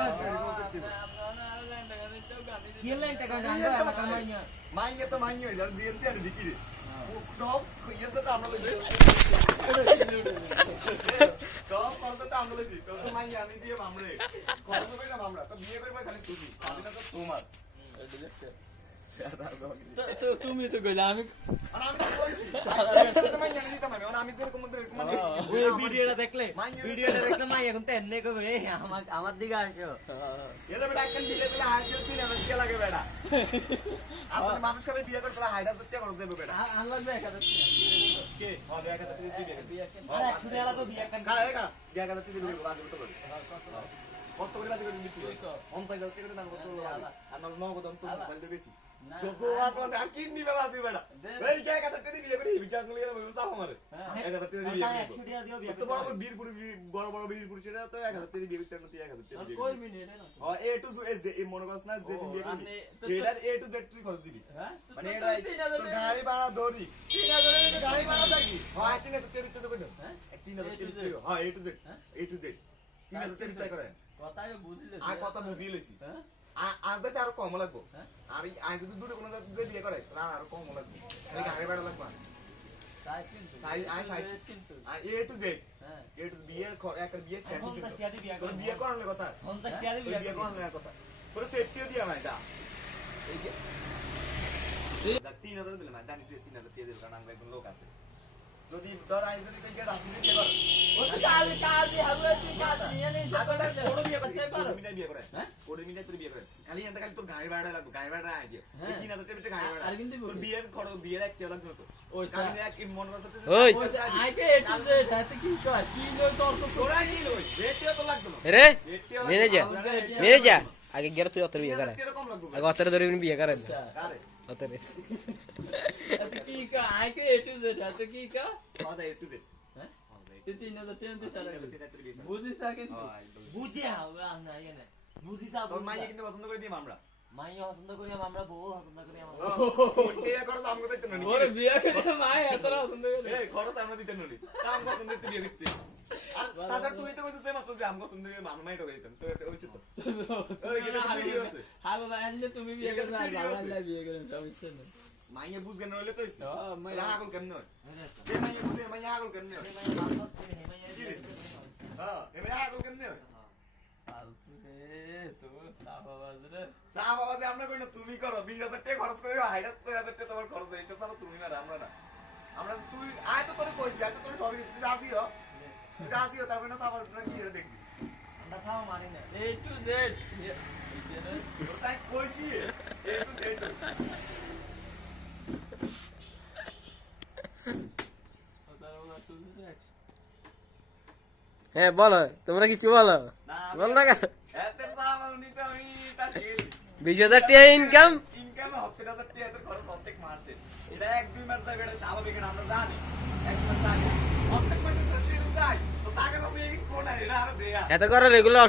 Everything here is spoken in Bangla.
তো মাইনে হয়ে যাবে দিয়ে দিয়ে দিকি রে সব ইয়েতে তো আমরা লইছি সব করতে তো আমরা লইছি তো মাইনে আমি দিয়ে মামরে কত করে না মামরা তো বিয়ে করবে খালি তুমি আমি না তো তোমার তুমি তো কইলা আমি আমি তো কইছি। আমি যেরকম ওই ভিডিওটা দেখলে ভিডিওটা দেখলে মাই এখন তো এমনি কবে আমার আমার দিকে আসো। এলে বেটা একখান বিয়ে দিলে হাইট দিলে তিন হাজার টাকা লাগে বেটা। আপনি মানুষ কবে বিয়ে করতে হাজার টাকা খরচ দেবে বেটা। আল্লাহ দেখা যাচ্ছে কে? হ্যাঁ দেখ হাজার টাকা দিয়ে বিয়া কেন আরে টাকা তো বিয়ে একটা কারা একা দেখ হাজার টাকা দিয়ে বাদ দিতে পারবে কত করে? বাদ করে? দিচ্ছি অন্তর দাম কত করে আমার নগদ অন্ত বলতে বেশি। না, যত আর আর কি নিবে বাদ দিবে বেটা এই দেখ হাজার টাকা দিয়ে বিয়ে করে বিচার করলে সাফ আমারে। এক হাজার টাকা দিয়ে বিয়ে একশো করবে। টাকা দিও বিয়ে তো বড় বড় বীর পুরুষ বড় বড় বীর পুরুষেরা তো এক হাজার টাকা দিয়ে বিয়ে করতে না তুই এক হাজার টাকা দিয়ে বিয়ে কই? করবি। মিনিট না হ্যাঁ, কথা হ্যাঁ আর কম লাগবো। হ্যাঁ? আর আই যদি দূরে কোনো জায়গায় বিয়ে করে তাহলে আরও কম লাগবে। এই গাড়ি ভাড়া লাগবে হ্যাঁ। বিয়ে করানোর কথা? বিয়ে করানোর কথা। তোর সেফটিও দিয়া দা। তিন হাজার দিলে না জানি তিন হাজার দিয়ে দিল কারণ আমার একজন লোক আছে। যদি ধর যদি তুই রাশি দিয়ে কর। করে, পারো বিয়ে করে। তোর। খালি এনতে খালি তোর গাড়ি ভাড়া লাগবে, গাড়ি ভাড়া। এই তিন হাজার ভিতরে গাড়ি ভাড়া। আর কিন্তু তোর বিয়ের খরচ, বিয়ের এক টাকা লাগবে তো। ওই কারণ এক মনে করছে তুই- ওই। আইকে একটু দে হাতে কি কর কি লই তর্ক কর তোরা কি লই? রেটটিও তো লাগবে না। রে মেরে যা মেরে যা আগে গেলে তুই অত বিয়ে করে টাকা। আগে অতরে ধরে বিয়ে আচ্ছা কারে? অতরে হাতে কি কর আইকে একটু দে হাতে কি কর খাওয়া যায় একটু হ্যাঁ তুই তিন হাজার টাকা টাকা তোর করে। বুঝিস কিন্তু হ্যাঁ, একদম। বুঝে হবে আমরা এখানে বুঝি সা তোর মাইয়া কিন্তু পছন্দ করে দিই আমরা। মাইয়া পছন্দ করি আমরা বউ পছন্দ করি আমরা। বিয়ে খরচ আমাকে দিতে না ওরে বিয়ে করে মাই এত পছন্দ করে। এই খরচ আমরা দিতে নলি। কাম পছন্দ দিতে বিয়ে দিতে আর তাছাড়া তুই তো কইছিস মাত্র যে আমগো পছন্দ করে মানুষ মাইটা দিতাম। তো এটা হইছে তো। ওই কিন্তু ভিডিও আছে। হালো না তুমি বিয়ে করে না আল্লাহ বিয়ে করে সমস্যা নেই। মাইয়া বুঝ কেন হইলে তো হইছে। মাইয়া- কেমনে হয়? মাইয়া বুঝে মাইয়া আগল কেমনে হয়? হ্যাঁ? মাইয়া কেমনে হয় ফালতু রে তো সাফাবাজ রে চা বাবা যে আমরা কই না তুমি করো। বিশ হাজার টাকা খরচ করে হাইডার তো হাজার টাকা তোমার খরচ এইসব সারা তুমি না আমরা না। আমরা তুই আয় তো তোরে কইছি আয় তো তোরে সবই তুই রাজি হ? তুই রাজি হ তারপরে না সাবার না কি এটা দেখবি? আমরা খাওয়া মানি না। এ টু জেড তাই কইছি। এই তো এই তো হ্যাঁ বলো তোমরা কিছু বলো? বল না কেন? বিশ হাজার টাকা ইনকাম ইনকাম হচ্ছে হাজার টাকা খরচ প্রত্যেক মাসে। এটা এক দুই মাস যাবে এটা স্বাভাবিক এটা আমরা জানি। এক মাস আগে প্রত্যেক মাসে তো দিন যাই তো টাকা তো আমি কোন এটা আরও দেয়া। এত করে রেগুলার